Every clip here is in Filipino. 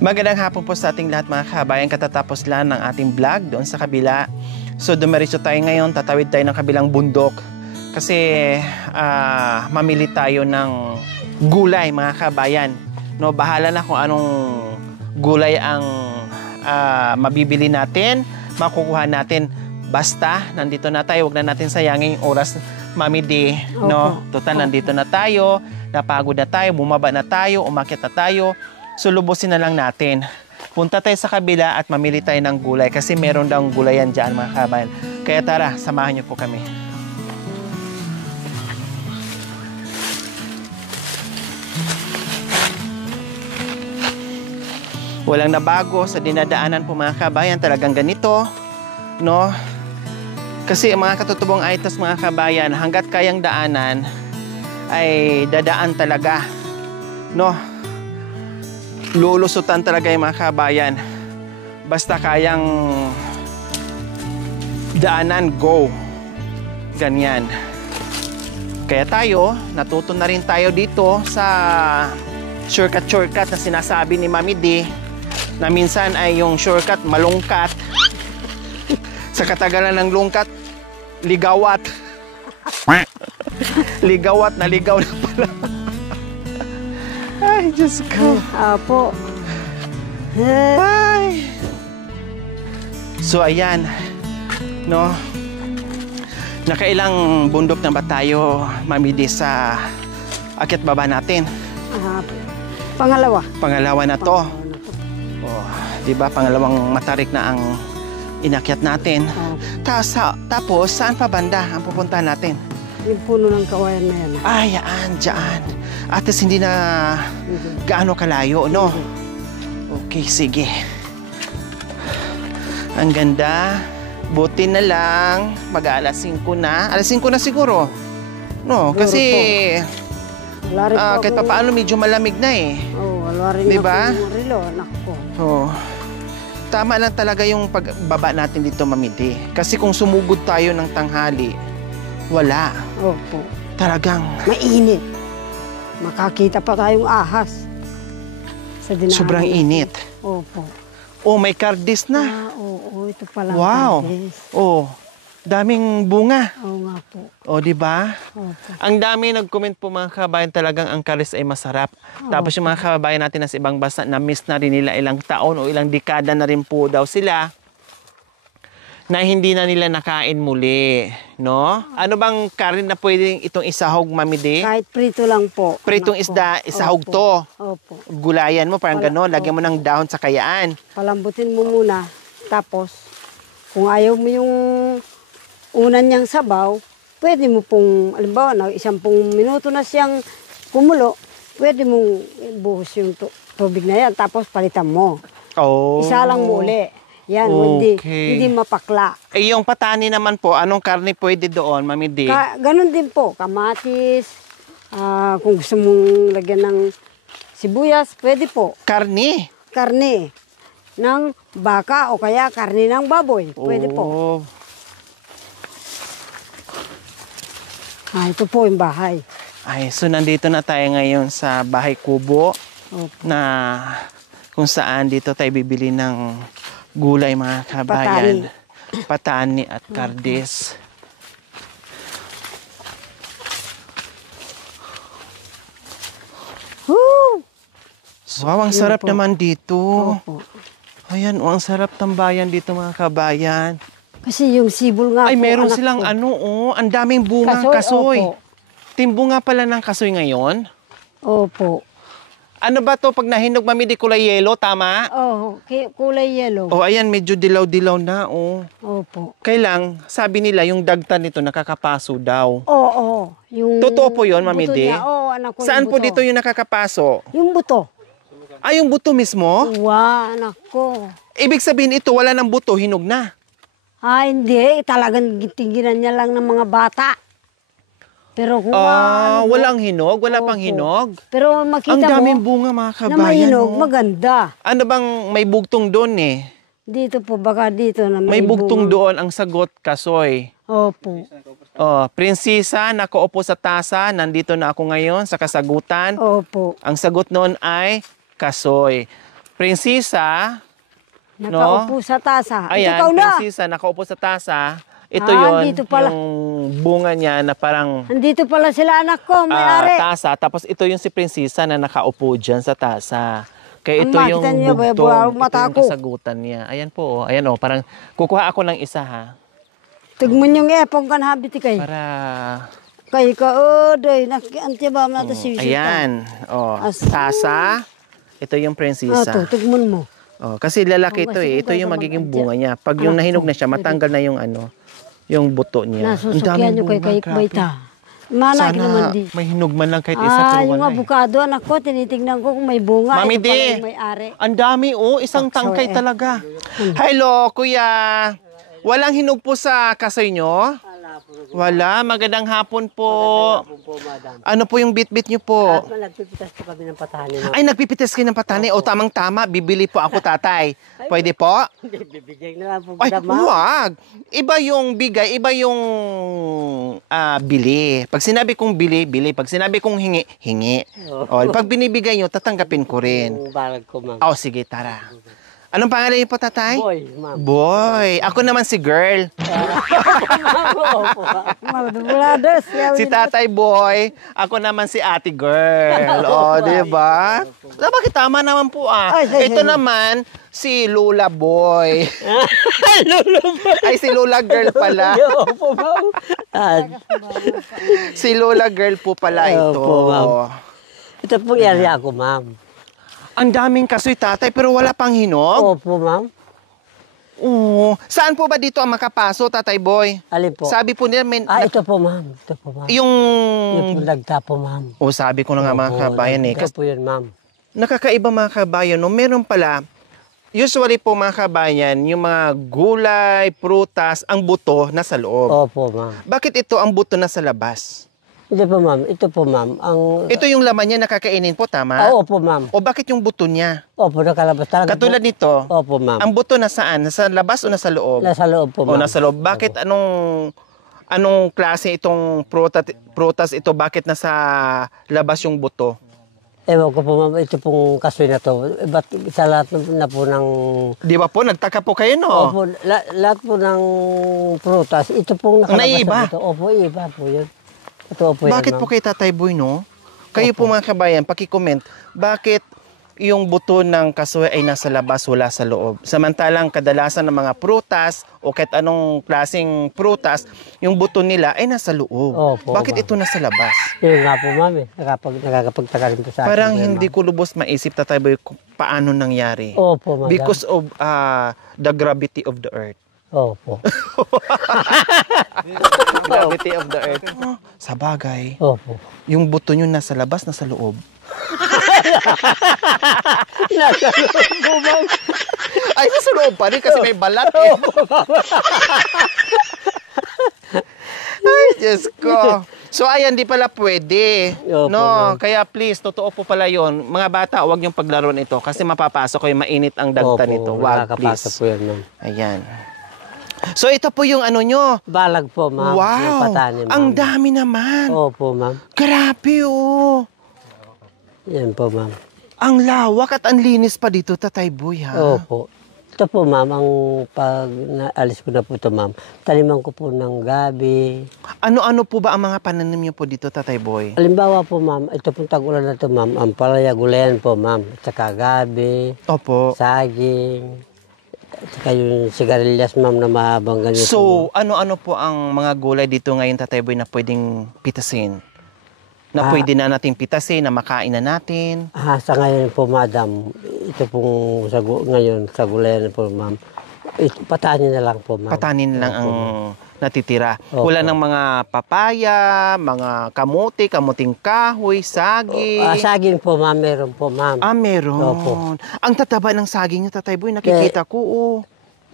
Magandang hapon po sa ating lahat mga kabayan. Katatapos lang ng ating vlog doon sa kabila. So dumiretso tayo ngayon, tatawid tayo ng kabilang bundok. Kasi mamili tayo ng gulay mga kabayan. No, bahala na kung anong gulay ang mabibili natin, makukuha natin. Basta nandito na tayo, huwag na natin sayangin yung oras, Mami D. No? Total, nandito na tayo, napagod na tayo, bumaba na tayo, umakyat na tayo. So, lubusin na lang natin. Punta tayo sa kabila at mamili tayo ng gulay kasi meron daw gulayan dyan mga kabayan. Kaya tara, samahan niyo po kami. Walang nabago sa dinadaanan po mga kabayan. Talagang ganito, no? Kasi mga katutubong aitos mga kabayan, hanggat kayang daanan, ay dadaan talaga, no? Lulusutan talaga yung mga kabayan. Basta kayang daanan, go. Ganyan. Kaya tayo, natuto na rin tayo dito sa shortcut na sinasabi ni Mami D, na minsan ay yung shortcut malungkat. Sa katagalan ng lungkat, ligawat. Ligawat na ligaw na pala. Ay, Diyos ko. Apo. Ay. So, ayan. No? Nakailang bundok na ba tayo, Mami D, sa akyat baba natin? Pangalawa. Pangalawa na to. Oh, di ba? Pangalawang matarik na ang inakyat natin. Tapos, saan pa banda ang pupuntahan natin? Yung puno ng kawayan na yan. Ay, yan, dyan. At least hindi na gaano kalayo, no? Okay, sige. Ang ganda. Buti na lang. Mag-aalas 5 na. Alas 5 na siguro. No, kasi kahit pa paano medyo malamig na eh. Oo, wala rin diba? ako yung relo, anak ko. Oo. Tama lang talaga yung pagbaba natin dito, Mami D. Kasi kung sumugod tayo ng tanghali, wala. Opo. Talagang mainit. Makakita pa tayong ahas. Sa dinaanan. Sobrang init. Opo. Oh, may kardis na. Oo, ito pala. Wow. Oh, daming bunga. Oo nga po. Oh, di ba? Opo. Ang dami nag-comment po mga kabayan, talagang ang kardis ay masarap. Tapos yung mga kabayan natin sa ibang bansa, na-miss na rin nila ilang taon o ilang dekada na rin po daw sila na hindi na nila nakain muli, no? Ano bang karin na pwedeng itong isahog, Mami D? Kahit prito lang po. Pritong isda, isahog to. Opo. Gulayan mo, parang gano'n. Lagyan mo ng dahon sa kayaan. Palambutin mo muna. Tapos, kung ayaw mo yung unan niyang sabaw, pwede mo pong, alimbawa, na 10 minuto na siyang kumulo, pwede mong buhos yung tubig na yan. Tapos, palitan mo. Oh. Isa lang mo uli. Yan, okay. hindi mapakla. Eh, yung patani naman po, anong karne pwede doon, Mami D? Ganon din po, kamatis, kung gusto mong lagyan ng sibuyas, pwede po. Karne? Karne ng baka o kaya karne ng baboy, pwede po. Ito po yung bahay. Ay, so nandito na tayo ngayon sa Bahay Kubo. Opo. Na kung saan dito tayo bibili ng gulay mga kabayan. Patani at kardis. Woo! Wow, ang sarap naman dito. Opo. Ayan, ang sarap tambayan dito mga kabayan. Kasi yung sibol nga ay, po, meron anak silang ko. ang daming bungang kasoy. Opo. Timbunga pala ng kasoy ngayon. Opo. Ano ba to pag nahinog, Mami D, kulay yelo, tama? Kulay yellow. Oh, ayan, medyo dilaw-dilaw na, oh. Opo. Kailang, sabi nila, yung dagtan nito nakakapaso daw. Oo. Yung Totoo po yun, Mami buto D? niya. Oo, anak ko. Saan yung po buto. dito yung nakakapaso? Yung buto. Ay, yung buto mismo? Wow, anak ko. Ibig sabihin ito, wala ng buto, hinog na. Hindi. Talagang gitinginan niya lang ng mga bata. Pero kung walang hinog? Wala pang Opo. hinog? Pero makita Ang mo daming bunga mga na kabayan. may hinog, oh. maganda. Ano bang may bugtong doon eh? Dito po, baka dito na May bugtong bunga. doon, ang sagot, kasoy. Opo. Oh, prinsesa, nakaupo sa tasa, nandito na ako ngayon sa kasagutan. Opo. Ang sagot noon ay kasoy. prinsesa. Nakaupo sa tasa. Ayan, Ikaw na. prinsesa, nakaupo sa tasa. Ito Dito pala. yung bunga niya na parang Andito pala sila anak ko, may-ari. tasa. Tapos ito yung si prinsesa na nakaupo dyan sa tasa. Kaya Ang ito yung makita niyo, bugtong, buwang ito mata yung ko. kasagutan niya. Ayan po, ayan o, parang kukuha ako ng isa ha. Tugmon yung epong kan habiti kay. Para, Kay ka, doy, nakiantiba mo nato si ayan, tasa. Ito yung prinsesa. Tugmon mo. Kasi lalaki ito eh. Ito yung magiging bunga niya. Pag yung nahinog na siya, matanggal na yung yung buto niya. Nasusukyan nyo kay Bayta. Manaki naman di. May hinog man lang kahit isa pero Yung wala avocado, anak ko, tinitignan ko kung may bunga. Mami Ito pala di, yung may-ari. ang dami isang tangkay talaga. Hello, kuya. Walang hinog po sa kasoy nyo? Wala, magandang hapon po. Ano po yung bit-bit nyo po? Nagpipitas po kami ng patani. Ay, nagpipitas kayo ng patani. O, tamang-tama, bibili po ako, tatay. Pwede po? Bibigyan na lang po. Ay, huwag. Iba yung bigay, iba yung bili. Pag sinabi kong bili, bili. Pag sinabi kong hingi, hingi. O, pag binibigay nyo, tatanggapin ko rin. Balag ko, ma'am. O, sige, tara. Anong pangalan niyo po, tatay? Boy, ma'am. Boy. Ako naman si girl. Si tatay boy. Ako naman si ate girl. O, di ba? Bakit tama naman po Ito naman, si Lola boy. Ay, si Lola girl pala. Si Lola girl po pala ito. Ito pong area ko, ma'am. Ang daming kasoy, tatay, pero wala pang hinog? Opo, ma'am. Oo. Saan po ba dito ang makapaso, tatay boy? Alin po? Sabi po nila, Ito po, ma'am. Ito po, ma'am. yung... Yung lagta po, ma'am. sabi ko na nga mga kabayan Ito po yun, ma'am. Nakakaiba mga kabayan, no? Meron pala, usually po mga kabayan, yung mga gulay, prutas, ang buto nasa loob. Opo, ma'am. Bakit ito ang buto nasa labas? Ito po, ma'am. Ito po, ma'am. Ito yung laman niya nakakainin po, tama? Opo, ma'am. O bakit yung buto niya? Opo, nakalabas talaga. Katulad nito, Opo, ma'am. ang buto nasaan? Nasa labas o nasa loob? Nasa loob po, O ma'am. nasa loob. Bakit anong klase itong prutas ito? Bakit nasa labas yung buto? Ewan ko po, ma'am. Ito pong kasoy na to. Ba't sa lahat na po ng... Di ba po? Nagtaka po kayo, no? Opo, lahat po ng prutas. Ito pong nakalabas Naiiba? na dito. Opo, iba po yun. Ito po Bakit yan, po kay Tatay Boy, no? Kayo po mga kabayan, paki-comment, bakit yung buto ng kasoy ay nasa labas, wala sa loob? Samantalang kadalasan ng mga prutas o kahit anong klaseng prutas, yung buto nila ay nasa loob. Opo, Bakit ma'am. ito nasa labas? Yun nga po, ma'am. Nakakapagtaka rin po sa akin. Parang yun, hindi ma'am. ko lubos maisip, Tatay Boy, kung paano nangyari. Opo, madam. Because of the gravity of the earth. Opo. Gravity of the earth. Sa bagay, Opo. yung buto nyo nasa labas, nasa loob. Nasa loob po, ma'am. Ay, nasa loob pa rin kasi may balat eh. Ay, Diyos ko. So, ayan, di pala pwede. Opo, No, ma'am. kaya please, totoo po pala yon. Mga bata, huwag yung paglaruan ito kasi mapapasok kayo, mainit ang dagta nito. Wag, nakakapasok po please. yan, ma'am. Ayan. So, ito po yung ano nyo. Balag po, ma'am. Yung Wow, patani, ma'am. ang dami naman. Opo, ma'am. Grabe, oh. Yan po, ma'am. Ang lawak at ang linis pa dito, Tatay Boy, ha? Opo. Ito po, ma'am, ang pag naalis ko na po ito, ma'am, taniman ko po ng gabi. Ano-ano po ba ang mga pananim nyo po dito, Tatay Boy? Halimbawa po, ma'am, ito pong tag-ulan na ito, ma'am, ang palaya gulayan po, ma'am, at saka gabi, Opo. saging, at saka yung sigarilyas, ma'am, na mahabang ganito. So, ano-ano po ang mga gulay dito ngayon, Tatay Boy, na pwedeng pitasin? Na pwede na natin pitasin, na makain na natin? Sa ngayon po, madam, ito pong ngayon sa gulayan po, ma'am, patanin na lang po, ma'am. Patanin lang ang natitira. Opo. Wala ng mga papaya, mga kamuti, kamuting kahoy, saging. Saging po, ma'am, meron po, ma'am. Meron. Opo. Ang tataba ng saging niyo, Tatay Boy, nakikita ko, oh.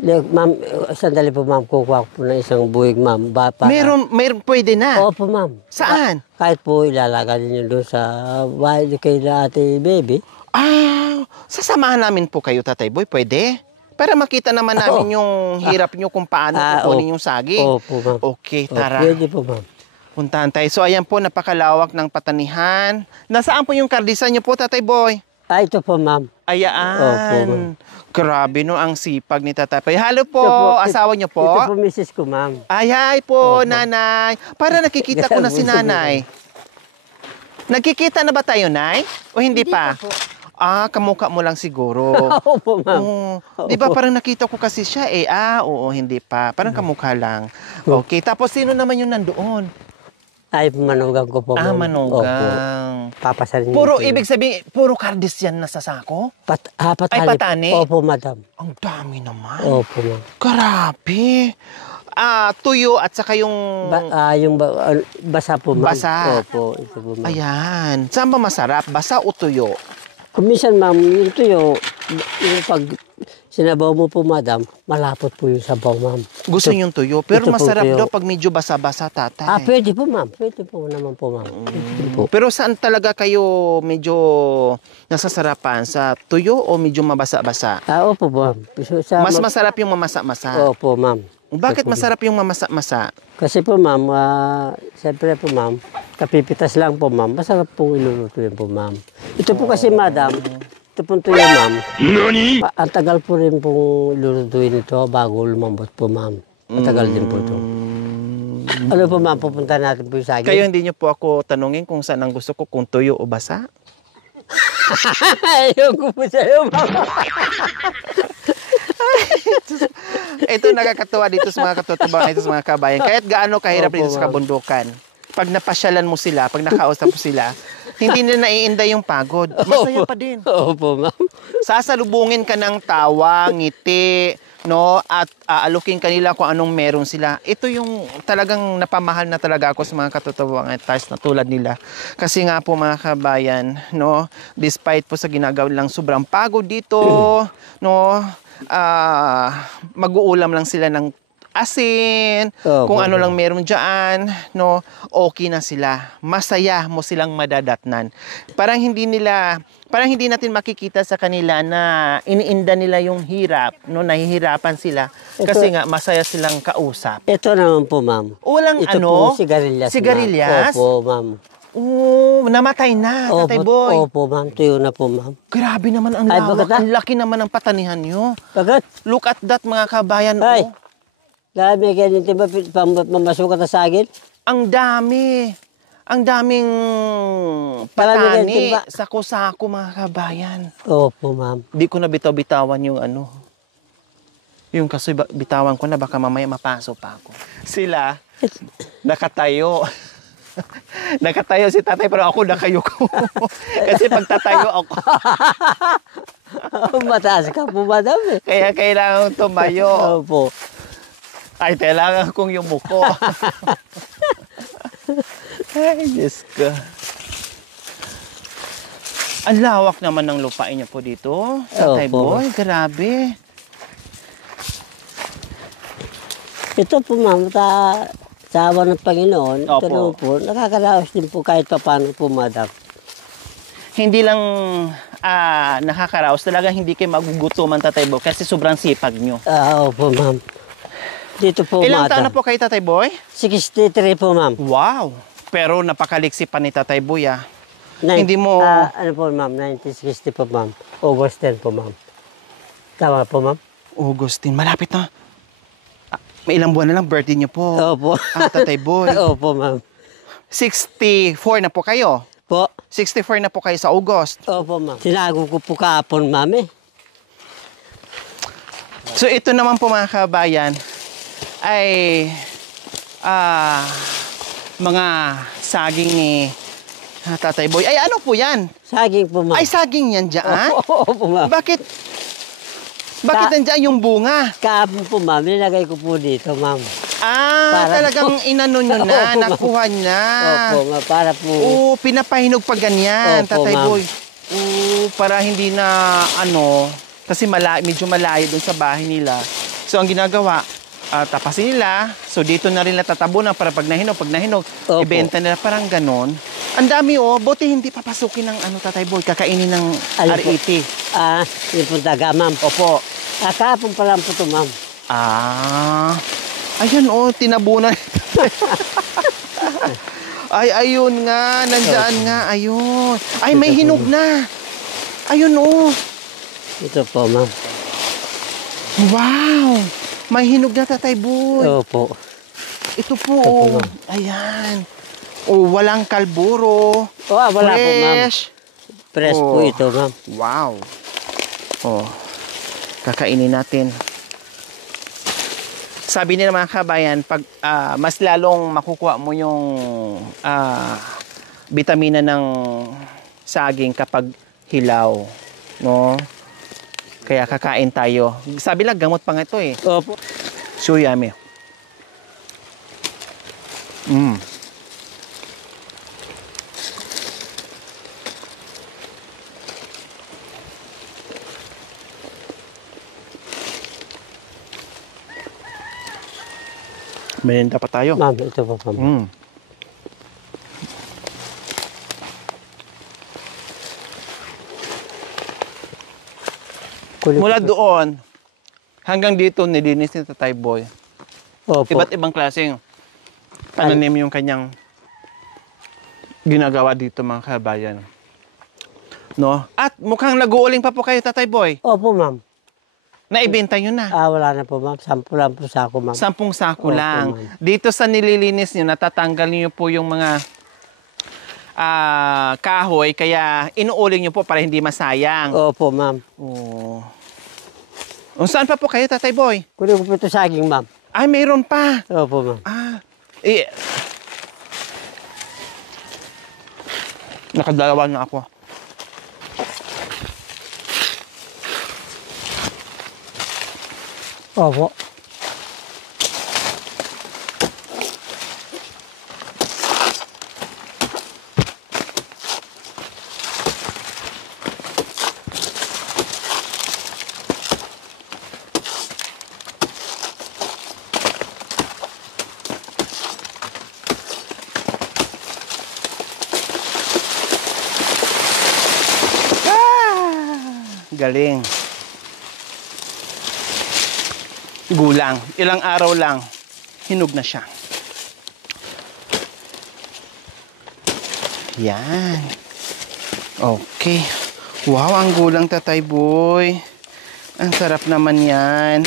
Ma'am, sandali po, ma'am, kukuha ko po ng isang buwig, ma'am. Meron, pwede na. Opo, ma'am. Saan? Kahit po ilalaga ninyo doon sa bahay kay ate baby. Sasamahan namin po kayo, Tatay Boy, pwede? Para makita naman namin yung hirap nyo kung paano kukunin yung saging. Opo, ma'am. Okay, tara. Pwede po, ma'am. Puntahan tayo. So, ayan po, napakalawak ng patanihan. Nasaan po yung kardisan nyo po, Tatay Boy? Ito po, ma'am. Opo, Ayaan. ma'am. Grabe no, ang sipag ni Tatay Boy. Hello po, Ito asawa niyo po? Ito po, misis ko, ma'am. Ay, po, Opo. nanay. Para nakikita ko na si nanay. Nagkikita na ba tayo, nay? O hindi pa? po. Kamukha mo lang siguro. Opo, ma'am. Oo. Di ba parang nakita ko kasi siya eh. Oo, hindi pa. Parang kamukha lang. Okay, tapos sino naman yung nandoon? Ay, manugang ko po, ma'am. Opo. Manugang. Papasarin Puro, niyo po. ibig sabihin, puro kardis yan nasa sako? Patani. Ay, patani? Opo, madam. Ang dami naman. Opo, ma'am. Grabe. Tuyo at saka yung... Basa po, ma'am. Basa. Opo, ito po, ma'am. Ayan. Saan ba masarap? Basa o tuyo? Kung minsan, ma'am, yung tuyo, yung pag sinabaw mo po, madam, malapot po yung sabaw, ma'am. Gusto niyong tuyo. Pero ito po masarap tuyo. daw pag medyo basa-basa, tatay. Pwede po, ma'am. Pwede po naman po, ma'am. Pwede po. Pero saan talaga kayo medyo nasasarapan? Sa tuyo o medyo mabasa-basa? Opo, ma'am. Mas masarap yung mamasa-masa. Opo, ma'am. Bakit masarap yung mamasa-masa? Kasi po, ma'am, siyempre po, ma'am, kapipitas lang po, ma'am. Masarap pong iluluto yun po, ma'am. Ito po kasi, madam, ito po tuyo, ma'am. Ang tagal po rin pong ilulutuin ito bago lumambot po, ma'am. Matagal din po ito. Ano po, ma'am, pupunta natin po yung saging? Kayo hindi niyo po ako tanungin kung saan ang gusto ko, kung tuyo o basa? Ayaw ko po sa'yo, ma'am. Ito nakakatuwa dito sa mga katutubangan ito sa mga kabayan. Kahit gaano kahirap Opo, dito sa ma'am. kabundukan. Pag napasyalan mo sila, pag nakausap mo sila, hindi na naiinda yung pagod. Masaya pa din. Opo, ma'am. Sasalubungin ka ng tawa, ngiti, no? At aalukin kanila kung anong meron sila. Ito yung talagang napamahal na talaga ako sa mga katutubangan na tulad nila. Kasi nga po mga kabayan, no? Despite po sa ginagawa lang sobrang pagod dito, no? Mag-uulam lang sila ng asin, kung ano lang meron dyan, no, okay na sila. Masaya mo silang madadatnan. Parang hindi natin makikita sa kanila na iniinda nila yung hirap, no, nahihirapan sila kasi nga masaya silang kausap. Ito naman po, ma'am. Walang Ito ano? po, sigarilyas. Sigarilyas? Ma'am. Opo, ma'am. Namatay na, Tatay Boy. Opo, ma'am. Tuyo na po, ma'am. Grabe naman ang Ay, lawak. bakit? Ang laki naman ng patanihan nyo. Bakit? Look at that, mga kabayan. Ay. Oh. Grabe, ganyan ba mamasukat na saging? Ang dami. Ang daming Marami patani, ganito ba? sako-sako, mga kabayan. Opo, ma'am. Di ko na bitaw-bitawan yung ano. Yung kasi bitawan ko na baka mamaya mapasok pa ako. Sila, nakatayo. Nakatayo si tatay pero ako nakayuko. Kasi pag tatayo ako, Mataas ka po, madam. kaya kailangan tumayo. Opo. Ay, kailangan kong yumuko. Ay, Diyos ko. Ang lawak naman ng lupain niyo po dito, Tatay Opo. Boy. Grabe. Ito po, ma'am, sa awa ng Panginoon, Opo. ito naman po, nakakaraos din po kahit pa paano po, madam. Hindi lang nakakaraos. Talagang hindi kayo magugutuman, Tatay Boy, kasi sobrang sipag niyo. Opo, ma'am. Dito po, Ilang madam. taon na po kayo, Tatay Boy? 63 po, ma'am. Wow! Pero napakaliksi pa ni Tatay Boy, ah. Hindi mo- Ano po, ma'am? 1960 po, ma'am. August 10 po, ma'am. Tama po, ma'am? Augustine, malapit na. May ilang buwan na lang, birthday niyo po. Opo. Tatay Boy. Opo, ma'am. 64 na po kayo. Po. 64 na po kayo sa August. Opo, ma'am. Tinago ko po kahapon, ma'am, eh. So ito naman po mga kabayan ay mga saging ni Tatay Boy. Ay ano po yan? Saging po, ma'am. Ay saging yan dyan? Opo, ma'am. Bakit nandyan yung bunga? Kahapon po, ma'am. Nilagay ko po dito, ma'am. Para Talagang inano nyo na, Opo, ma'am. nakuha na. Opo, ma'am. Para po. Pinapahinog pa ganyan, Opo, Tatay ma'am. Boy. Para hindi na kasi medyo malayo dun sa bahay nila. So ang ginagawa, tapasin nila. So dito na rin natatabunan para pag nahinog, Opo. ibenta nila parang ganon. Ang dami buti hindi papasukin ng Tatay Boy, kakainin ng Ano po? RET. Yung po daga, ma'am. Opo. Kahapon pa lang po ito, ma'am. Ayan tinabunan. Ay, ayun nga, nandyan nga, ayun. Ay, may hinog na. Ayun oh. Ito po, ma'am. Wow! May hinog na, Tatay Boy. Opo. Ito po, Ito po, oh. ma'am. Ayan. Oh, walang kalburo. Oh, wala po, ma'am. Fresh. Fresh po Oh. ito, ma'am. Wow. Oh. Kakainin natin. Sabi nila mga kabayan, pag mas lalong makukuha mo yung vitamina ng saging kapag hilaw, no? Kaya kakain tayo. Sabi lang gamot pa nga ito eh. Opo. So yummy. Mm. Merienda pa tayo. Ma'am, ito po, ma'am. Mm. Kulit Mula po. doon hanggang dito nilinis ni Tatay Boy. Opo. Iba't ibang klaseng pananim yung kanyang ginagawa dito mga kabayan. No? At mukhang nag-uuling pa po kayo, Tatay Boy. Opo, ma'am. Naibenta nyo na. Wala na po, ma'am. 10 lang po sa ako, ma'am. 10 sako Opo, lang. ma'am. Dito sa nililinis nyo, natatanggal nyo po yung mga kahoy, kaya inuuling nyo po para hindi masayang. Opo, ma'am. Oh. Saan pa po kayo, Tatay Boy? Kunin ko po ito saging, ma'am. Ay, mayroon pa. Opo, ma'am. Nakadalawa na ako. Opo. Galing. Gulang. Ilang araw lang, hinog na siya. Yan. Okay. Wow, ang gulang, Tatay Boy. Ang sarap naman yan.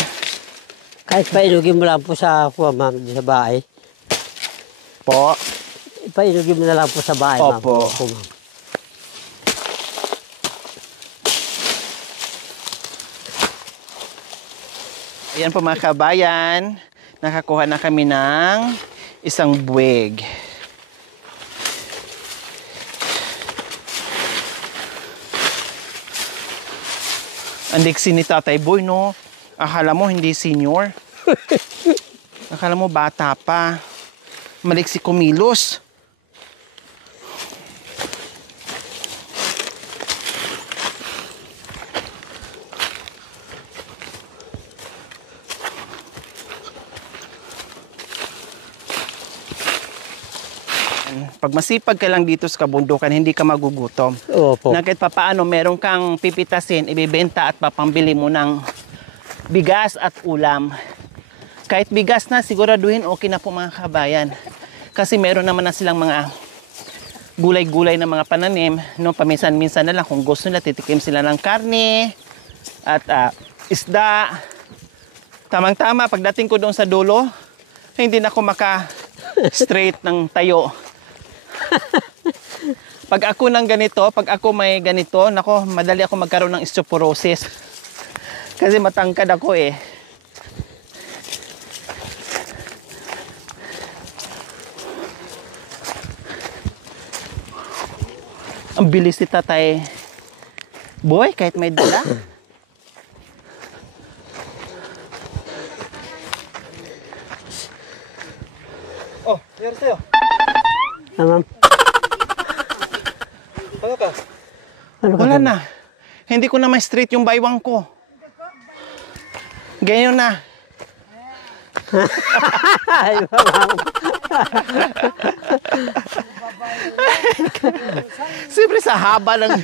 Kahit painugin mo lang po sa kuha, ma'am, sa bahay. Po. Painugin mo na lang po sa bahay, ma'am. Opo. Opo, ma'am. Ayan po mga kabayan. Nakakuha na kami ng isang buwig. Ang diksi ni Tatay Boy, no? Akala mo hindi senior. Akala mo bata pa. Maliksi kumilos. Pag masipag ka lang dito sa kabundukan, hindi ka magugutom. Opo. Na kahit papaano, meron kang pipitasin, ibibenta at papambili mo ng bigas at ulam. Kahit bigas na, siguraduhin okay na po mga kabayan. Kasi meron naman na silang mga gulay-gulay na mga pananim. No, paminsan-minsan na lang kung gusto nila, titikim sila ng karne at isda. Tamang-tama, pagdating ko doon sa dulo, hindi na ako maka-straight ng tayo. Pag ako ng ganito, pag ako may ganito, nako, madali ako magkaroon ng osteoporosis. Kasi matangkad ako eh. Ang bilis ni Tatay Boy, kahit may dala. Oh, yari sa'yo. Ma'am. Ano ka? Ano ka Wala ba? na. Hindi ko na may straight yung baywang ko. Ganyan na. Ay, ma'am. Siyempre sa haba ng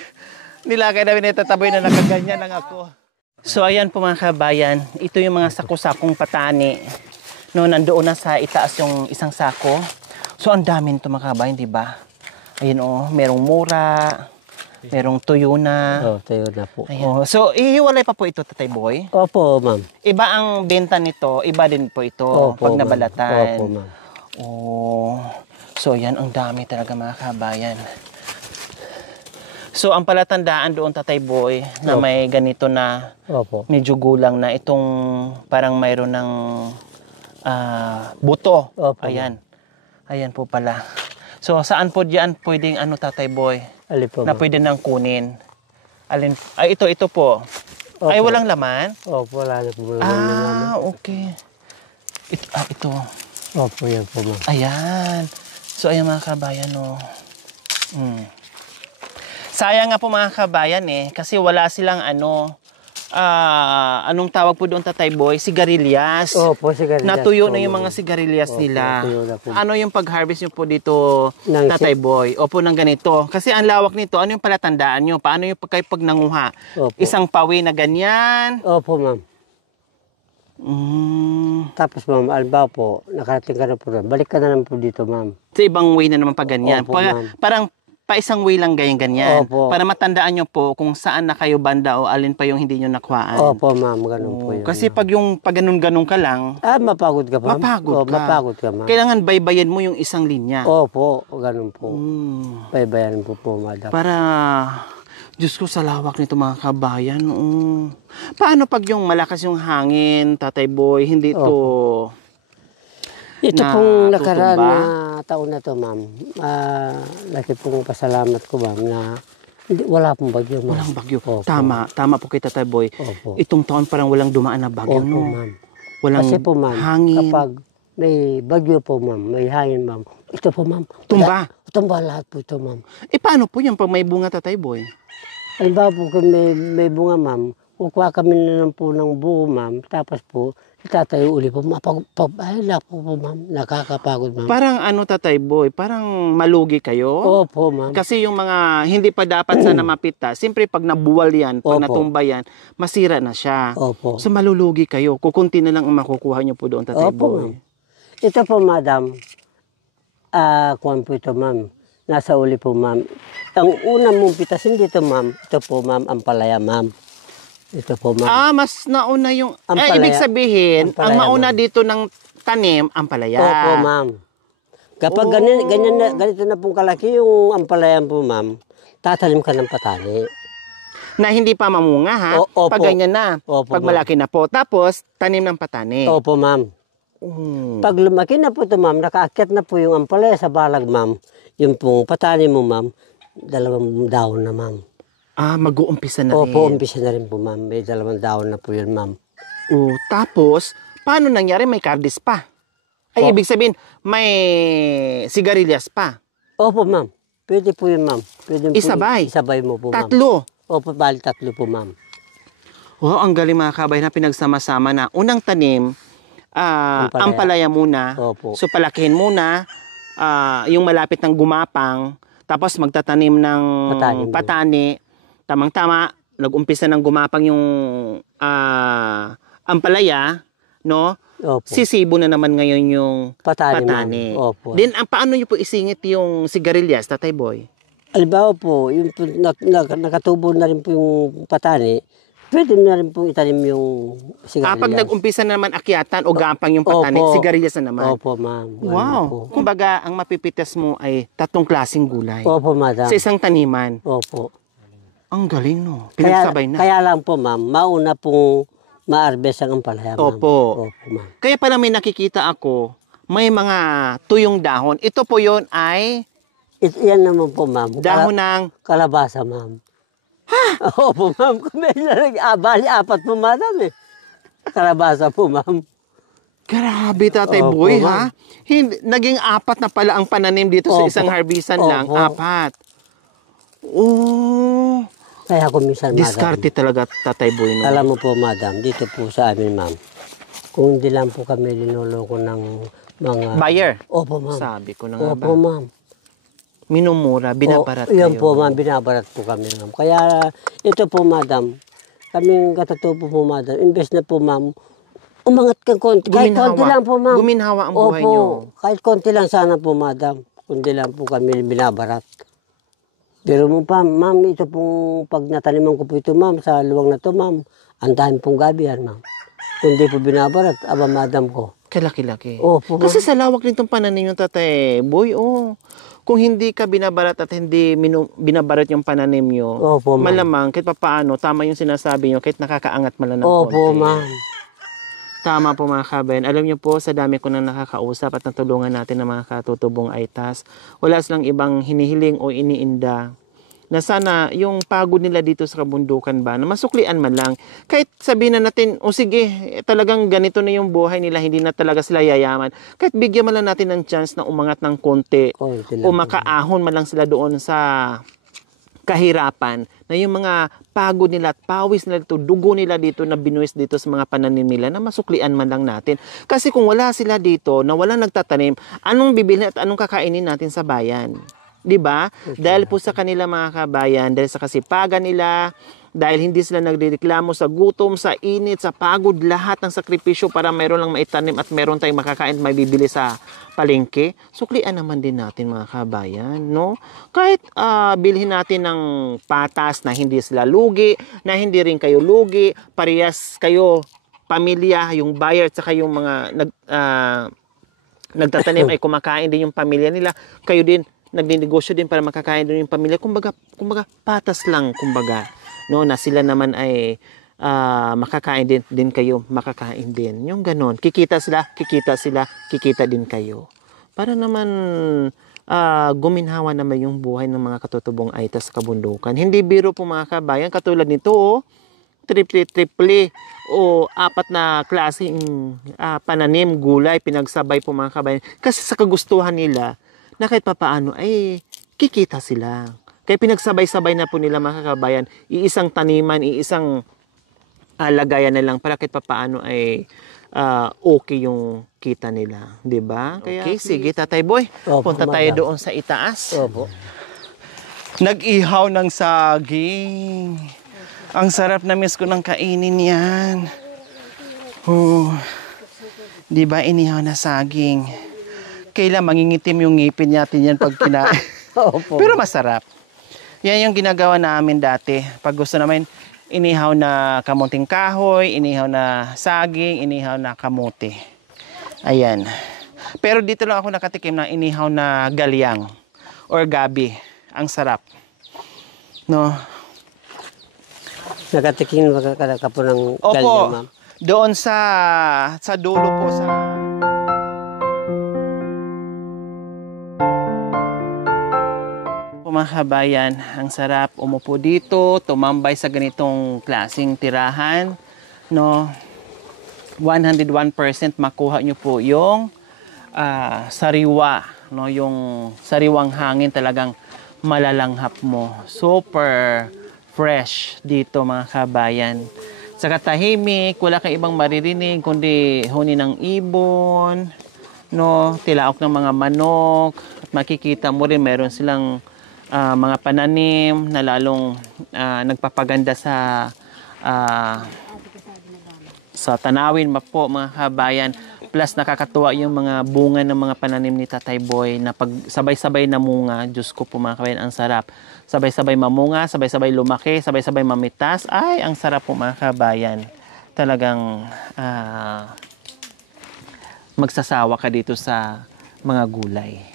nilagay namin na tataboy na nakaganyan lang ako. So ayan po mga kabayan, ito yung mga sako-sakong patani. No, nandoon na sa itaas yung isang sako. So ang dami nito mga kabayan, di ba? Ayun oh, merong mura, Merong tuyo na. tayo na po. Ayan. So, ihiwalay pa po ito, Tatay Boy? Opo, ma'am. Iba ang benta nito, iba din po ito Opo, pag ma'am. nabalatan. Opo, ma'am. Oh. So, yan, ang dami talaga mga kabayan. So, ang palatandaan doon, Tatay Boy, na may ganito na Opo. medyo gulang na itong parang mayroon ng buto. Opo. Ayan. Ayan po pala. So, saan po diyan pwedeng Tatay Boy, Ali po, na ma'am. pwede nang kunin? Alin? Ay, ito po. Opo. Ay, walang laman? Opo, wala na po. Wala na Okay. Ito. Opo, yan po, ma'am. Ayan. So, ayan mga kabayan, Sayang nga po mga kabayan kasi wala silang anong tawag po doon, Tatay Boy? Sigarilyas. Opo, sigarilyas. Natuyo po, na yung ma'am. mga sigarilyas nila. natuyo na po. Ano yung pag-harvest nyo po dito, Ng Tatay Boy? Opo, ng ganito. Kasi ang lawak nito, ano yung palatandaan nyo? Paano yung pag nanguha? Opo. Isang pawi na ganyan. Opo, ma'am. Tapos, ma'am, alba po, nakarating ka na po rin. Balik ka na naman po dito, ma'am. Sa ibang way na naman pag ganyan. Opo, ma'am. Parang pa isang way lang ganyan. Opo. Para matandaan nyo po kung saan na kayo banda o alin pa yung hindi nyo nakuhaan. Opo, ma'am, ganun po yun. Kasi pag ganun-ganun ka lang, mapagod ka, ma'am. mapagod ka. Mapagod ka, ma'am. Kailangan baybayin mo yung isang linya. Opo, ganun po. Mm. Baybayan po po, madam. Para, Diyos ko, sa lawak nito mga kabayan. Paano pag yung malakas yung hangin, Tatay Boy, hindi to Ito na pong nakaraan tutumba? na taon na to, ma'am. Laki pong pasalamat ko, ma'am, na wala pong bagyo, ma'am. walang bagyo? Opo. Tama po kay Tatay Boy. Opo. Itong taon parang walang dumaan na bagyo, Opo, no? ma'am. Walang Kasi po, ma'am, hangin. kapag may bagyo po, ma'am, may hangin, ma'am, ito po, ma'am. Tumba? Tumba lahat po ito, ma'am. Paano po yan pag may bunga, Tatay Boy? Halimbawa po kung may bunga, ma'am, kukuha kami na lang po ng buo, ma'am, tapos po, itatayo uli po, ay, po, ma'am, nakakapagod, ma'am. Parang Tatay Boy, parang malugi kayo? Opo, ma'am. Kasi yung mga hindi pa dapat sana mapita, siyempre pag nabuwal yan, pag Opo. natumba yan, masira na siya. Opo. So malulugi kayo. Kukunti na lang ang makukuha nyo po doon, Tatay Opo, Boy. ma'am. Ito po, madam, kuwan po ito, ma'am. Nasa uli po, ma'am. Ang unang mong pitasin dito, ma'am, ito po, ma'am, ang palaya, ma'am. Ito po, ma'am. Mas nauna yung... Ang palaya. Ibig sabihin, Ang palaya, ang mauna ma'am. dito ng tanim, ang palaya. Opo, ma'am. Kapag ganito na pong kalaki yung ampalayan po, ma'am, tatanim ka ng patani. Na hindi pa mamunga, ha? Opo. Pag ganyan na. Opo, pag malaki na po. Tapos, tanim ng patani. Opo, ma'am. Pag lumaki na po ito, ma'am, nakaakyat na po yung ampalaya sa balag, ma'am. Yung pong patani mo, ma'am, 2 dahon na, ma'am. Mag-uumpisa na rin. Opo, umpisa na rin po, ma'am. May 2 dahon na po yun, ma'am. Tapos, paano nangyari? May kardis pa. Ay, ibig sabihin, may sigarilyas pa. Opo, ma'am. Pwede po yun, ma'am. Pwede po Isabay? Isabay mo po, ma'am. 3. Opo, bali 3 po, ma'am. Ang galing mga kabay na pinagsama-sama na. Unang tanim, ampalaya muna. Opo. So, palakihin muna yung malapit ng gumapang. Tapos, magtatanim ng patani. Tamang-tama, nag-umpisa ng gumapang yung ampalaya, no? Opo. Sisibo na naman ngayon yung Patani, patani. ma'am. Opo. Then, paano nyo po isingit yung sigarilyas, Tatay Boy? Halimbawa po, yung nakatubo na rin po yung patani, pwede na rin po itanim yung sigarilyas. Pag nag-umpisa na naman akyatan o gapang yung patani, Opo. sigarilyas na naman. Opo, ma'am. Wow. Kumbaga, ang mapipitas mo ay 3 klaseng gulay. Opo, madam. Sa isang taniman. Opo. Ang galing, no? Pinagsabay na. Kaya lang po, ma'am, mauna pong ma-harvest ang ampalaya, ma'am. Opo. Opo, ma'am. Kaya pala may nakikita ako, may mga tuyong dahon. Ito po yon ay Yan naman po, ma'am. dahon ng... Kalabasa, ma'am. Ha? Opo, ma'am. Bali, 4 po, madam, eh. Kalabasa po, ma'am. Grabe, Tatay Opo, Boy, ma'am. ha? Naging 4 na pala ang pananim dito sa Opo. isang harbisan lang. Opo. 4. Kaya ko minsan, madam. Diskarte talaga, Tatay Boy, no? Alam mo po, madam, dito po sa amin, ma'am. Kung hindi lang po kami linuloko ng mga... Buyer. Opo, ma'am. Sabi ko na nga ba. Opo, ma'am. Minumura, binabarat Yan kayo. po, ma'am, binabarat po kami, ma'am. Kaya ito po, madam, kaming katutubo po, madam, imbes na po, ma'am, umangat kang konti. Kahit konti lang po, ma'am. Guminhawa ang buhay Opo, nyo. kahit konti lang sana po, madam. Kundi lang po kami binabarat. Pero mo pa, ma'am, ito pong pag nataniman ko po ito, ma'am, sa luwang na to, ma'am, ang dami pong gabi yan, ma'am. Kung di po binabarat, aba, madam ko. Kalaki-laki. Opo, Kasi sa lawak nitong pananim yung Tatay Boy, kung hindi ka binabarat at hindi binabarat yung pananim nyo, Opo, ma'am. malamang kahit papaano, tama yung sinasabi nyo, kahit nakakaangat man lang ng Opo, konti. ma'am. Tama po mga kabayan. Alam niyo po, sa dami ko nang nakakausap at natulungan natin ng mga katutubong Aitas, wala silang ibang hinihiling o iniinda na sana yung pagod nila dito sa kabundukan ba, na masuklian man lang. Kahit sabihin na natin, sige, talagang ganito na yung buhay nila, hindi na talaga sila yayaman. Kahit bigyan man lang natin ng chance na umangat ng konti Konti o lang po. makaahon man lang sila doon sa kahirapan, na yung mga pagod nila at pawis nila dito, dugo nila dito na binuwis dito sa mga pananim nila, na masuklian man lang natin. Kasi kung wala sila dito, na wala nagtatanim, anong bibilhin at anong kakainin natin sa bayan? 'Di ba? Dahil po sa kanila mga kabayan, dahil sa kasipagan nila, dahil hindi sila nagrereklamo sa gutom, sa init, sa pagod, lahat ng sakripisyo para mayroon lang maitanim at mayroon tayong makakain at may bibili sa palengke, suklian naman din natin mga kabayan, no? Kahit bilhin natin ng patas na hindi sila lugi, na hindi rin kayo lugi, parehas kayo pamilya, yung buyer at saka yung mga nagtatanim ay kumakain din yung pamilya nila, kayo din nagninegosyo din para makakain din yung pamilya. Kumbaga patas lang, kumbaga, no, na sila naman ay makakain din kayo, makakain din. Yung ganon, kikita sila, kikita din kayo. Para naman guminhawa naman yung buhay ng mga katutubong Aitas sa kabundukan. Hindi biro po mga kabayan, katulad nito, triple o 4 na klaseng pananim, gulay, pinagsabay po mga kabayan. Kasi sa kagustuhan nila, na kahit papaano ay kikita sila. Kaya pinagsabay-sabay na po nila mga kabayan, iisang taniman, iisang lagayan na lang para kahit papaano ay okay yung kita nila, 'di ba? Okay, sige Tatay Boy, Opo, punta tayo madam. doon sa itaas. Opo. Nag-ihaw ng saging. Ang sarap na miss ko ng kainin yan. Di ba inihaw na saging? Kailan mangingitim yung ngipin natin yan pag kinain. Opo. Pero masarap. Yan yung ginagawa namin dati. Pag gusto namin, inihaw na kamuting kahoy, inihaw na saging, inihaw na kamote. Ayan. Pero dito lang ako nakatikim ng inihaw na galyang or gabi. Ang sarap. No? Nakatikin ka po ng Opo. galyang, ma'am. Doon sa dulo po sa mga kabayan, ang sarap umupo dito, tumambay sa ganitong klaseng tirahan, no? 101% makuha nyo po yung sariwa, no? Yung sariwang hangin talagang malalanghap mo. Super fresh dito mga kabayan. Sa katahimik, wala kang ibang maririnig kundi huni ng ibon, no? Tilaok ng mga manok. At makikita mo rin meron silang mga pananim na lalong nagpapaganda sa tanawin po mga kabayan. Plus nakakatuwa yung mga bunga ng mga pananim ni Tatay Boy na pag sabay-sabay na munga. Diyos ko po mga kabayan, ang sarap. Sabay-sabay mamunga, sabay-sabay lumaki, sabay-sabay mamitas. Ay, ang sarap po mga kabayan. Talagang magsasawa ka dito sa mga gulay.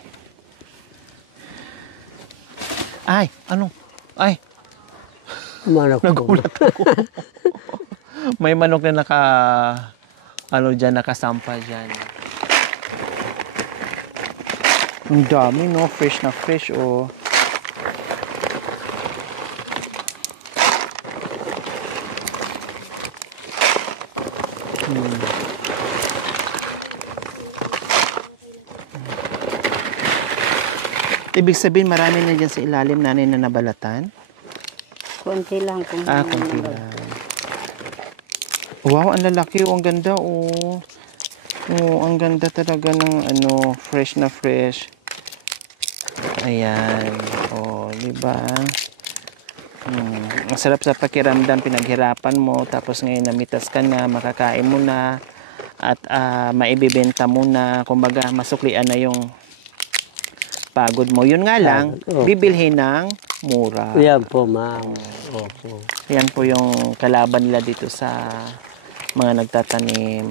Ay, ano? Ay, Manok po. nagulat ako. May manok na nakasampa dyan. Ang dami, no? Fresh na fresh, oh. Ibig sabihin, marami na dyan sa ilalim nanay na nabalatan? Konti lang. Kung Konti lang. Wow, ang lalaki. Oh, ang ganda, oh. Oh, ang ganda talaga ng fresh na fresh. Ayan. Oh, di ba? Ang sarap sa pakiramdam, pinaghirapan mo, tapos ngayon namitas ka na, makakain mo na, at maibibenta mo na, kumbaga masuklian na yung pagod mo. Yun nga lang, Oo. bibilhin ng mura. Yan po, ma'am. Opo. Yan po yung kalaban nila dito sa mga nagtatanim.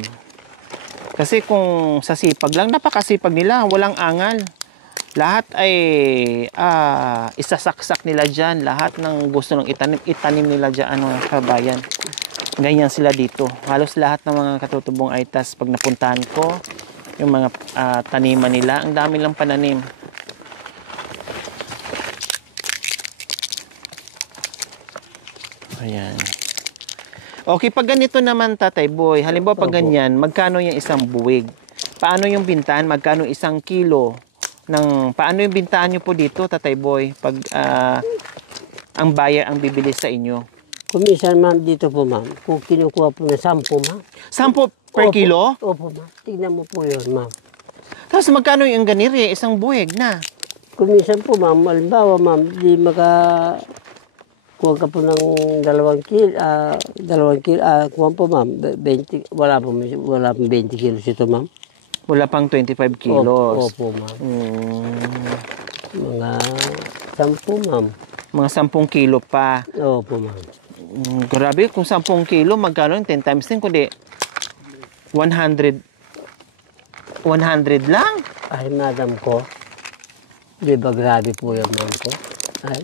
Kasi kung sa sipag lang, napakasipag nila, walang angal. Lahat ay isasaksak nila dyan. Lahat ng gusto ng itanim nila dyan, kabayan. Ganyan sila dito. Halos lahat ng mga katutubong Aitas, pag napuntahan ko, yung mga taniman nila, ang dami lang pananim. Ayan. Okay, pag ganito naman, Tatay Boy, halimbawa pag ganyan, magkano yung isang buwig? Paano yung bintahan? Magkano isang kilo? Paano yung bintahan nyo po dito, Tatay Boy, pag ang buyer ang bibili sa inyo? Kumisan, ma'am, dito po, ma'am. Kung kinukuha po ng 10, ma'am. 10 per kilo? Opo, ma'am. Tignan mo po yun, ma'am. Tapos magkano yung ganiri? Isang buwig na. Kumisan po, ma'am. Halimbawa, ma'am, di kuha ka po ng 2 kilo, kuha po, ma'am, 20, wala pong 20 kilos ito, ma'am. Wala pang 25 kilos. Opo, ma'am. Mga 10, ma'am. Mga 10 kilo pa. Opo, ma'am. Grabe, kung 10 kilo, magkano yung 10 times 10, kundi 100 lang. Ay, madam ko. Di ba grabe po yung ma'am ko? Ay.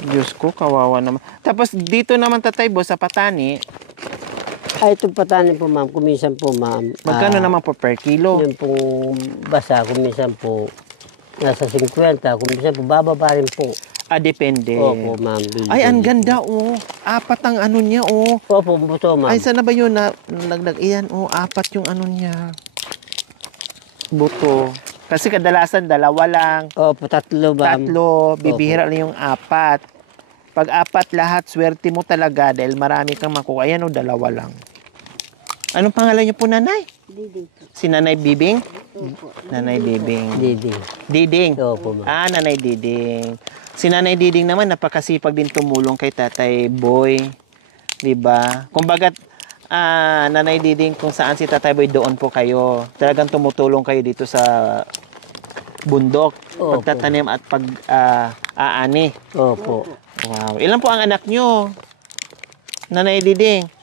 Diyos ko, kawawa naman. Tapos dito naman, Tatay Boy, sa Patani, Ay, itong patani po, ma'am. Kumisan po, ma'am. magkano naman po per kilo? Yung pong basa, kumisan po, nasa 50. Kumisan po, bababa rin po. Depende. Opo, ma'am. Ay, ang ganda, oh. 4 ang ano niya, oh. Opo, buto, ma'am. Ay, sana ba yun na nagdag? Iyan, oh, 4 yung ano niya. Buto. Kasi kadalasan, 2 lang. Opo, 3, ma'am. 3, bibihira lang yung 4. Pag 4 lahat, swerte mo talaga dahil marami kang makuha. Ayan, oh, 2 lang. Anong pangalan niyo po, Nanay? Didi. Si Nanay Bibing? Opo. Nanay Bibing. Didi. Diding. Opo, ma'am. Nanay Diding. Si Nanay Diding naman, napakasipag din tumulong kay Tatay Boy. Diba? Kumbaga, Nanay Diding, kung saan si Tatay Boy, doon po kayo. Talagang tumutulong kayo dito sa bundok. Opo. Pagtatanim at pag-aani. Opo. Wow. Ilan po ang anak nyo? Nanay Diding?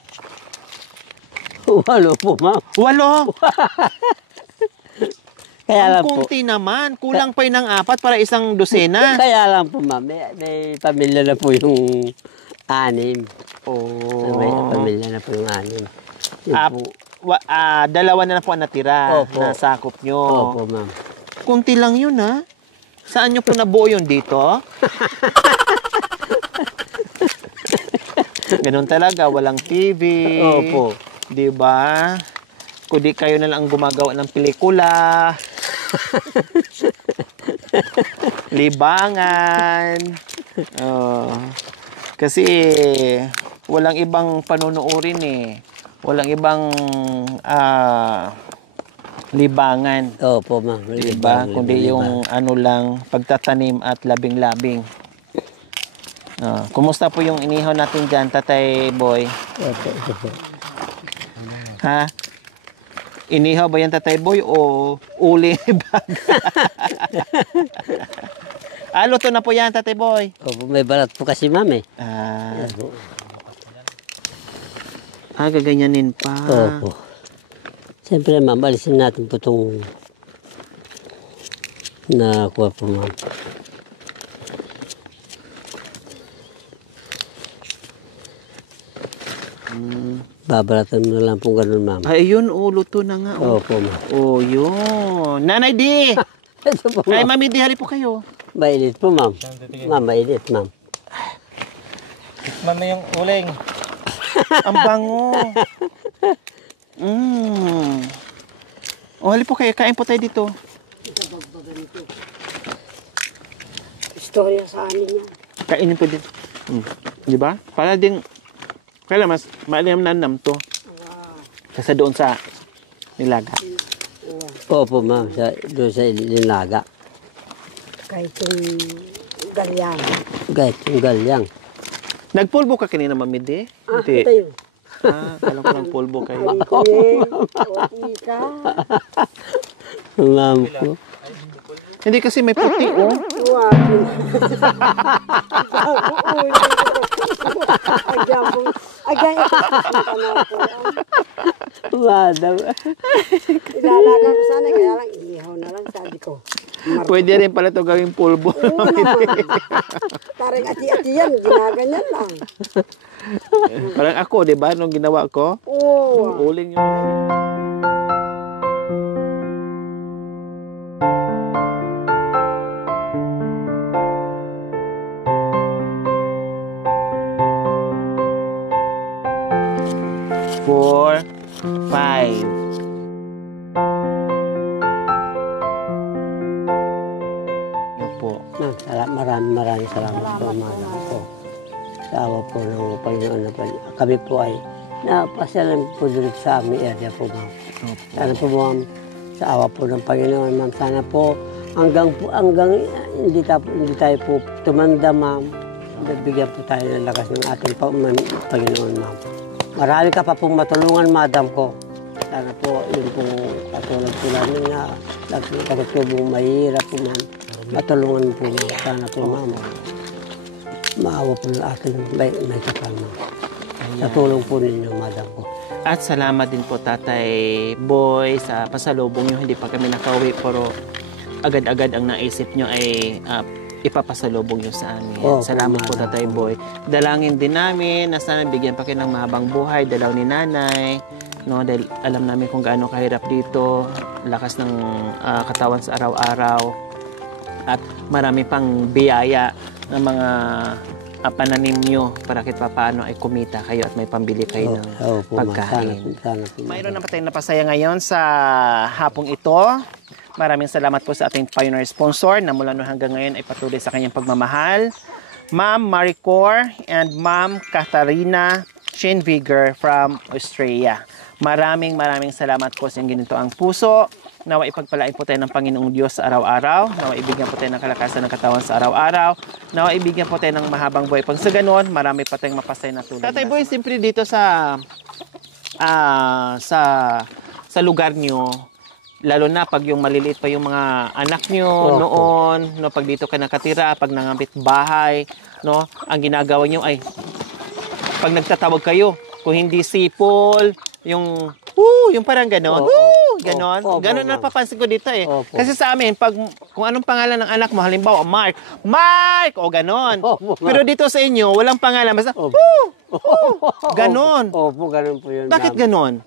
8 po, ma'am. 8. Kaya Ang lang po. kunti naman. Kulang pa yun ng 4 para isang dosena. Kaya lang po, ma'am. May pamilya na po yung 6. May Oh. pamilya na po yung 6. Yun Ah, po. 2 na po ang natira Opo. na sakop nyo. Opo, ma'am. Kunti lang yun, ha? Saan nyo po nabuo yun dito? Ganun talaga, walang TV. Opo. Diba? Kundi kayo na lang ang gumagawa ng pelikula. Libangan. Oh. Kasi walang ibang panunuorin eh. Walang ibang libangan. Opo, ma'am. Diba? Kundi yung ano lang, pagtatanim at labing-labing. Kumusta po yung inihaw natin dyan, Tatay Boy? Opo, ito po. Ha? Inihaw ba yan, Tatay Boy, o uli bag? Luto na po yan, Tatay Boy. Opo, may balat po kasi, ma'am eh. Gaganyanin pa. Opo. Siyempre, ma'am, alisin natin po itong nakuha po, ma'am. Babalatan mo na lang po ganun, ma'am. Ay, yun, luto na nga. Opo, ma'am. Yun. Nanay Di! Ito po, Ay, ma'am. Mami Di, hali po kayo. Mainit po, ma'am. Ma'am, mainit, ma'am. Tikman mo yung uling. Ang bango. Hali po kayo. Kain po tayo dito. Istorya sa amin yan. Kainin po dito. Di ba? Para din, kaya mas maalim-nanam to. Kasa doon sa nilaga. Opo, ma'am. Doon sa nilaga. Kahit yung galyang. Kahit yung galyang. Nagpulbo ka kanina, Mami Di? Hindi. Ito yun. Kala ko nagpulbo kayo. Ay, ka. Ma'am po. Hindi kasi may puti, oh. tumapin. Agyan Madam. ilalaga ko sana, kaya lang ihaw na lang, sabi ko. Pwede rin pala ito gawing pulbo. Oo naman. Parang ati-ati yan, ginaganyan lang. Parang ako, di ba? Nung ginawa ko, Oo. uling yun. Four, five. Yun po. Maraming salamat po, madam po. Sa awa po ng Panginoon na kami po ay napasyalan po dito sa aming area po, ma'am. Sana po, ma'am, sa awa po ng Panginoon, ma'am, sana po hanggang hindi tayo po tumanda, ma'am. Bibigyan po tayo ng lakas ng ating Panginoon, ma'am. Marami ka pa pong matulungan, madam ko. Sana po, yun pong katulad po namin na nagtutubong mahirap po, ma'am. Matulungan po, ma'am. Sana po, ma'am. Maawa po ng ating may kapal, ma'am. Sa tulong po ninyo, madam ko. At salamat din po, Tatay Boy, sa pasalubong nyo. Hindi pa kami nakauwi, pero agad-agad ang naisip nyo ay ipapasalubong nyo sa amin. Oh, Salamat po, Tatay Boy. Dalangin din namin na sana bigyan pa kayo ng mahabang buhay, dalaw ni Nanay. No, dahil alam namin kung gaano kahirap dito, lakas ng katawan sa araw-araw. At marami pang biyaya ng mga pananim nyo para kahit paano ay kumita kayo at may pambili kayo ng pagkain. Sana po. Mayroon na pa tayong napasaya ngayon sa hapong ito. Maraming salamat po sa ating pioneer sponsor na mula noon hanggang ngayon ay patuloy sa kanyang pagmamahal. Ma'am Maricor and Ma'am Katharina Schinviger from Australia. Maraming salamat po sa inyong ginito ang puso. Nawa ipagpalain po tayo ng Panginoong Diyos sa araw-araw. Nawa ibigyan po tayo ng kalakasan ng katawan sa araw-araw. Nawa ibigyan po tayo ng mahabang buhay. Pag sa ganon, marami pa tayong mapasay na tulad. Tatay Boy, siyempre dito sa lugar nyo, lalo na pag yung maliliit pa yung mga anak nyo noon, no, pag dito ka nakatira, pag nangambit bahay, no, ang ginagawa nyo ay pag nagtatawag kayo, kung hindi sipol, yung parang ganon. Ganon. Ganon na napapansin ko dito eh. Kasi sa amin, kung anong pangalan ng anak mo, halimbawa, Mark, o ganon. Pero dito sa inyo, walang pangalan. Basta, ganon. Opo, ganon po yun. Bakit ganon?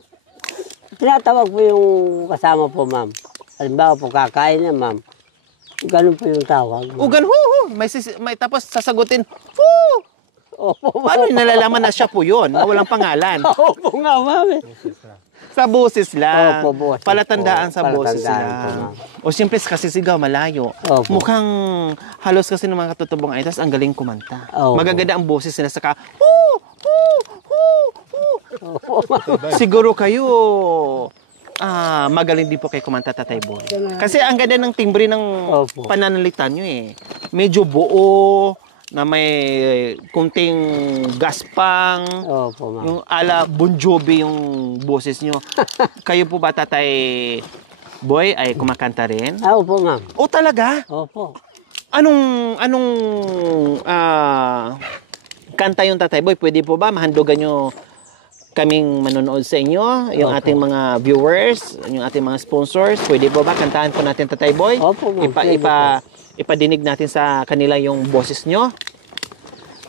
Tinatawag po yung kasama po, ma'am. Halimbawa po, kakain na, ma'am. Ganon po yung tawag. O ganon, may tapos sasagutin, Opo, paano nalalaman na siya po yun, na walang pangalan? Opo nga, ma'am. Sa boses lang. Opo, boses. Palatandaan sa boses Palatandaan lang. O siyempre kasi sigaw, malayo. Opo. Mukhang halos kasi ng mga katutubong ay, tas ang galing kumanta. Opo. Magaganda ang boses nila, saka, siguro kayo, magaling din po kayo kumanta, Tatay Boy. Kasi ang ganda ng timbre ng pananalita nyo eh. Medyo buo, na may kunting gaspang, Opo, ma'am. yung ala Bon Jovi yung boses nyo. Kayo po ba, Tatay Boy, ay kumakanta rin? Opo, ma'am. O talaga? Opo. Anong kanta yung Tatay Boy? Pwede po ba mahandogan nyo kaming manonood sa inyo, yung ating mga viewers, yung ating mga sponsors? Pwede po ba kantahan po natin, Tatay Boy? Opo, ma'am. Ipadinig natin sa kanila yung boses nyo.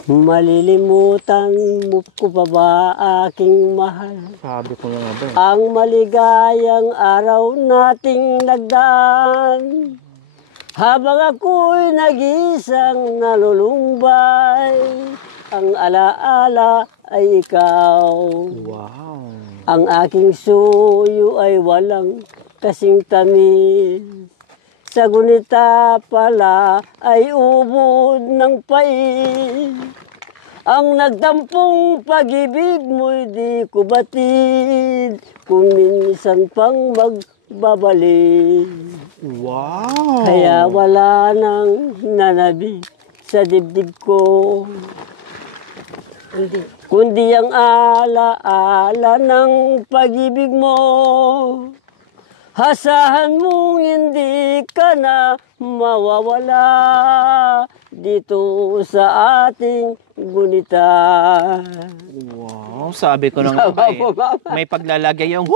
Malilimutan mo ko pa ba aking mahal? Sabi ko lang ba. Ang maligayang araw nating nagdaan. Habang ako'y nag-isang nalulumbay, ang alaala ay ikaw. Wow. Ang aking suyo ay walang kasing tamis. Sa gunita pala ay ubod ng pait. Ang nagdampong pag-ibig mo'y di ko batid, kung minsan pang magbabalik. Wow. Kaya wala nang nanabig sa dibdib ko, kundi ang ala-ala ng pag-ibig mo. Asahan mong hindi ka na mawawala dito sa ating gunita. Wow, sabi ko na nga ba eh. May paglalagay yung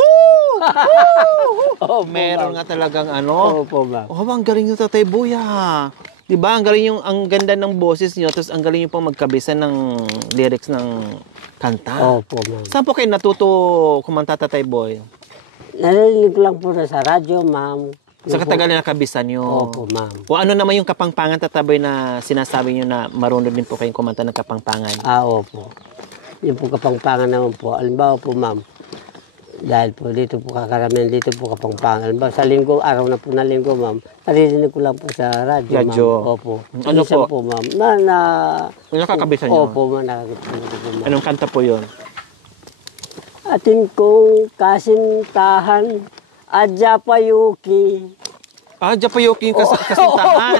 Opo, meron ma'am. nga talagang ano. Opo, ma'am. Oh, ang galing yung Tatay Boy ha. 'Di ba? Ang galing yung ang ganda ng boses niyo, tapos ang galing yung pang magkabisa ng lyrics ng kanta. Opo, ma'am. Saan po kayo natuto kumanta, Tatay Boy? Narinig ko lang po na sa radyo, ma'am. Sa katagal na nakabisan nyo. Opo, ma'am. O ano naman yung kapangpangan, Tatay Boy, na sinasabi nyo na marunong din po kayong kumanta ng kapangpangan? Opo. Yung po kapangpangan naman po. Alimbawa po, ma'am. Dahil po dito po kakaramihan, dito po kapangpangan. Alimbawa sa linggo, araw na po na linggo, ma'am. Naririnig ko lang po sa radyo, ma'am. Radyo. Opo. Ano Minsan po? ma'am. Yung nakakabisan nyo? Opo, ma'am. Nakakabisan ko po, ma'am. Anong kanta po yun? Atin kong kasintahan, adya payuki. Japayoki yung kasintahan.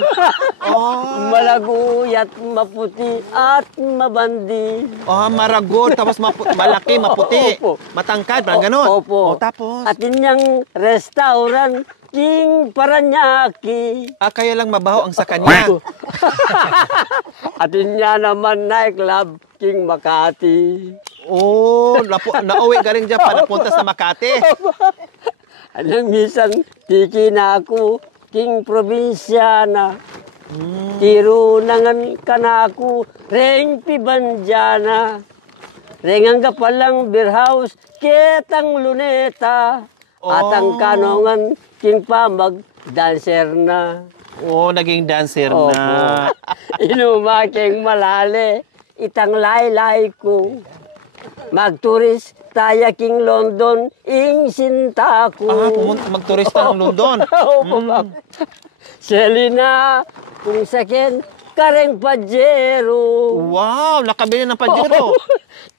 Malaguyat, maputi at mabandi. Maragod, tapos malaki, maputi. Opo. Matangkad, parang ganun. Opo. Tapos? Atin niyang restaurant, King Paranaque. Kaya lang mabaho ang sa kanya. Atin niya naman nightclub, King Makati. Nauwi ka rin dyan para punta sa Makati. Anong minsan, tiki na ako, King Provinciana. Tirunangan ka na ako, Reng Pibanjana. Rengang ka palang beer house, Ketang Luneta. At ang kanongan, King Pamag, dancer na. Naging dancer na. Inumaking malali, itang laylay ko. Magturis tayo King London, ing sinta ko. Magturista ng London. Opo, ma'am. Selena, kung sakin, kareng pajero. Wow, nakabili ng pajero.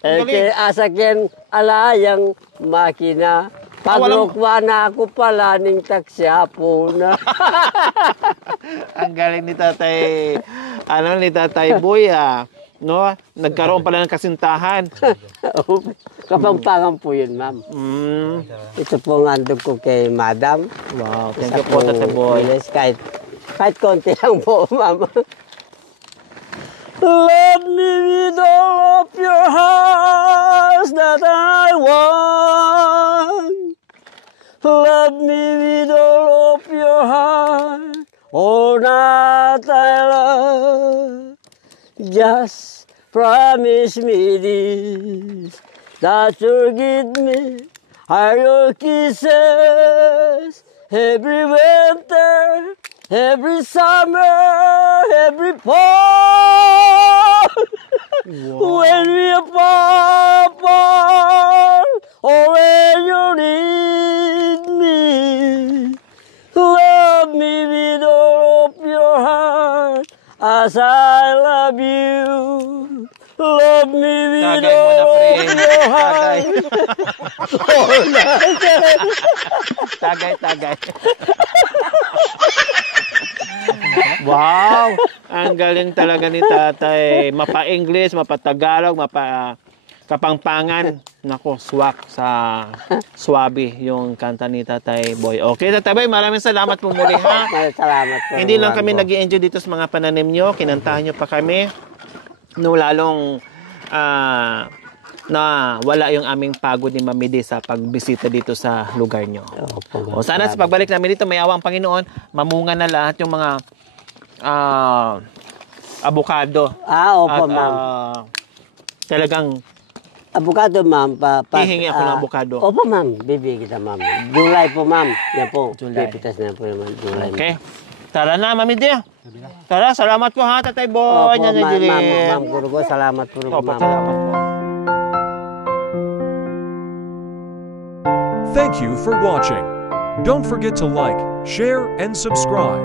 Eke asakin, alayang makina. Paglukwa na ako pala ning taksyapo na. Ang galing ni Tatay Boy no? Nagkaroon pala ng kasintahan. Kapangpangan po yun, ma'am. Ito po ang andog ko kay Madam. Wow, thank you po, Tatay Boy. Yes, kahit konti lang po, ma'am. Love me with all of your hearts that I want. Love me with all of your heart, all that I love. Just promise me this, that you'll give me are your kisses every winter, every summer, every fall. When we apart, or when you need me, love me with all of your heart, as I love you. Love me with Tagay mo na, all pre. of your heart. Tagay. Wow! Ang galing talaga ni Tatay. Mapa-English, mapa-Tagalog, mapa-Kapangpangan. Nako, swak sa swabe yung kanta ni Tatay Boy. Okay, Tatay Boy, maraming salamat po muli ha. Salamat po. Hindi lang kami nag-i-enjoy dito sa mga pananim nyo. Kinantahan nyo pa kami. No, lalong na wala yung aming pagod ni Mami D sa pagbisita dito sa lugar nyo. O sana sa pagbalik namin dito, may awang Panginoon, mamunga na lahat yung mga abukado. Opo, At, ma'am. Talagang Abukado, ma'am. hihingi ako ng abukado. Opo, ma'am. Bibigyan kita, ma'am. July po, ma'am. Yan po. July. Pipitas na po naman. July. Okay. Tara na, Mami D. Tara, salamat po ha, Tatay Boy. Opo, ma'am. Gurugo, salamat po, Opo, ma'am. salamat po. Thank you for watching. Don't forget to like, share, and subscribe.